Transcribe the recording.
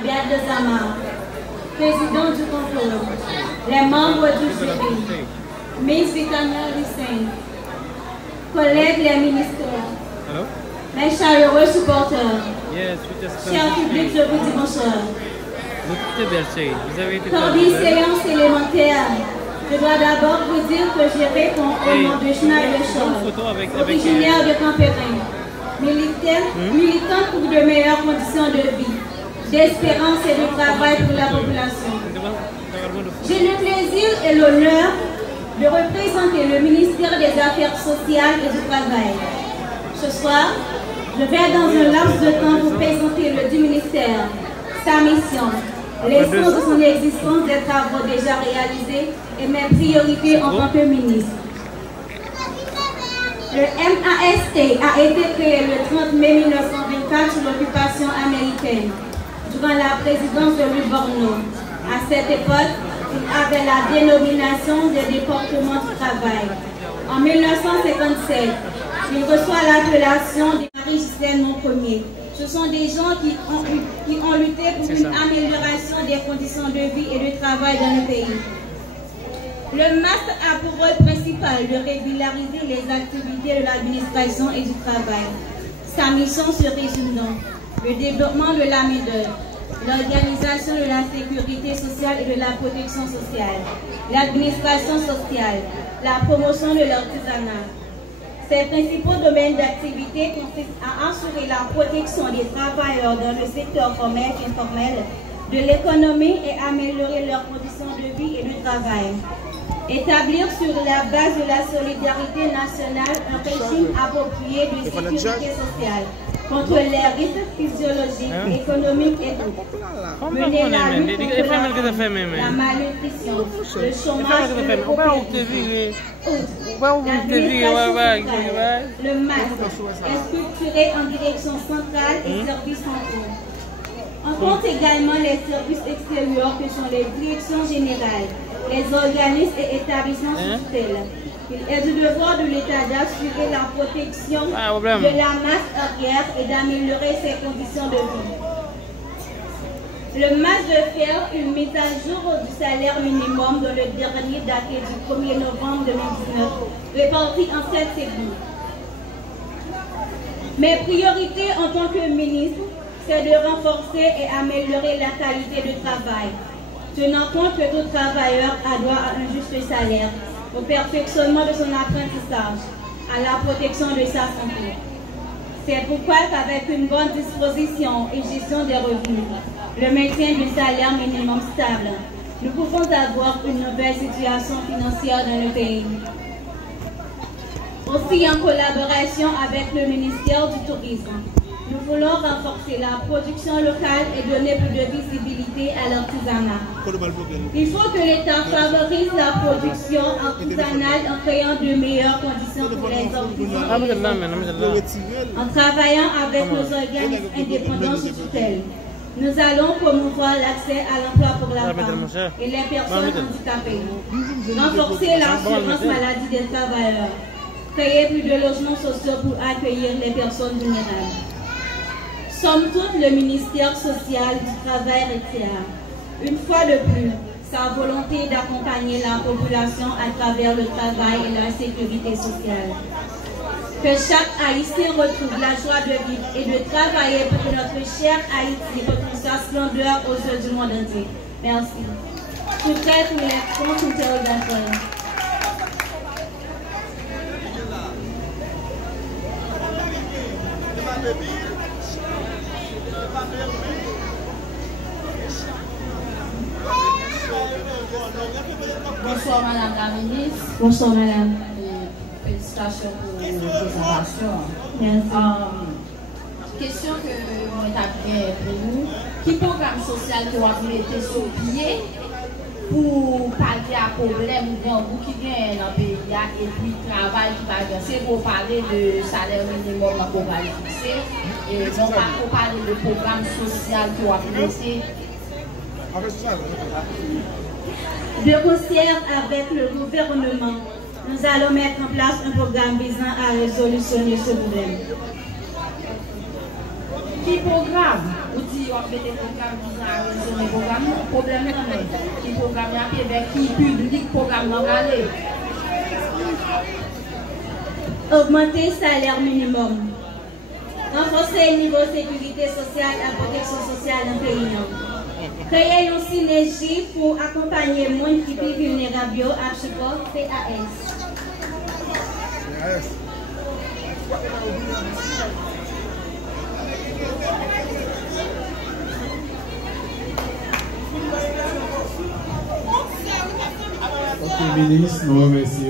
Abia Dezama, président du concours, les membres du jury, Miss Vitania Hussein, collègues les ministères, mes chaleureux supporters, chers publics, je vous dis bonsoir. Tandis séance élémentaire, je dois d'abord vous dire que je réponds au nom de Schneider Shaw, originaire de Campérin, militant pour de meilleures conditions de vie, d'espérance et de travail pour la population. J'ai le plaisir et l'honneur de représenter le ministère des Affaires sociales et du Travail. Ce soir, je vais dans un laps de temps vous présenter le du ministère, sa mission, les sources de son existence, des travaux déjà réalisés et mes priorités en tant que ministre. Le MAST a été créé le 30 mai 1924 sous l'occupation américaine, durant la présidence de Louis Borneau. À cette époque, il avait la dénomination des départements du travail. En 1957, il reçoit l'appellation des Marie-Gislaine Ier. Ce sont des gens qui ont lutté pour une amélioration des conditions de vie et de travail dans le pays. Le MAST a pour rôle principal de régulariser les activités de l'administration et du travail. Sa mission se résume dans le développement de la main-d'œuvre, l'organisation de la sécurité sociale et de la protection sociale, l'administration sociale, la promotion de l'artisanat. Ses principaux domaines d'activité consistent à assurer la protection des travailleurs dans le secteur formel et informel de l'économie et améliorer leurs conditions de vie et de travail. Établir sur la base de la solidarité nationale un régime approprié de sécurité sociale contre les risques physiologiques, économiques et tout. Mener la lutte contre la malnutrition, le chômage et le pauvreté. Le MAST est structuré en direction centrale et services centraux. On compte également les services extérieurs que sont les directions générales, les organismes et établissements sous tutelle. Il est du devoir de l'État d'assurer la protection de la masse arrière et d'améliorer ses conditions de vie. Le MAST veut faire une mise à jour du salaire minimum dans le dernier daté du 1er novembre 2019, réparti en 7 segments. Mes priorités en tant que ministre, c'est de renforcer et améliorer la qualité de travail, tenant compte que tout travailleur a droit à un juste salaire, au perfectionnement de son apprentissage, à la protection de sa santé. C'est pourquoi qu'avec une bonne disposition et gestion des revenus, le maintien du salaire minimum stable, nous pouvons avoir une nouvelle situation financière dans le pays. Aussi en collaboration avec le ministère du Tourisme, nous voulons renforcer la production locale et donner plus de visibilité à l'artisanat. Il faut que l'État favorise la production artisanale en créant de meilleures conditions pour les artisans en travaillant avec nos organismes indépendants sous tutelle. Nous allons promouvoir l'accès à l'emploi pour la femme et les personnes handicapées, renforcer l'assurance maladie des travailleurs, créer plus de logements sociaux pour accueillir les personnes vulnérables. Somme toute, le ministère social du Travail retient, une fois de plus, sa volonté d'accompagner la population à travers le travail et la sécurité sociale. Que chaque Haïtien retrouve la joie de vivre et de travailler pour que notre cher Haïti retrouve sa splendeur aux yeux du monde entier. Merci. Tout prêt pour les comptes interrogatoires. Bonsoir Madame la Ministre. Bonsoir Madame. Félicitations pour la présentation. Merci. Question que vous avez prévue. Quel programme social que vous avez mis sur pied pour pallier à problème ou qui vient dans le pays et puis travail qui va bien? C'est pour parler de salaire minimum qu'on va fixer et non pas pour parler de programme social que vous avez laissé. De concert avec le gouvernement, nous allons mettre en place un programme visant à résolutionner ce problème. Quel programme? Vous dites, on met des programmes qui sont à raison, les programmes, problème non, mais qui programme à pied, vers qui public, programme non, allez. Augmenter le salaire minimum. Renforcer le niveau de sécurité sociale et protection sociale dans le pays. Créer une synergie pour accompagner les gens qui sont vulnérables à support PAS. Ok, ministre, nous remercions.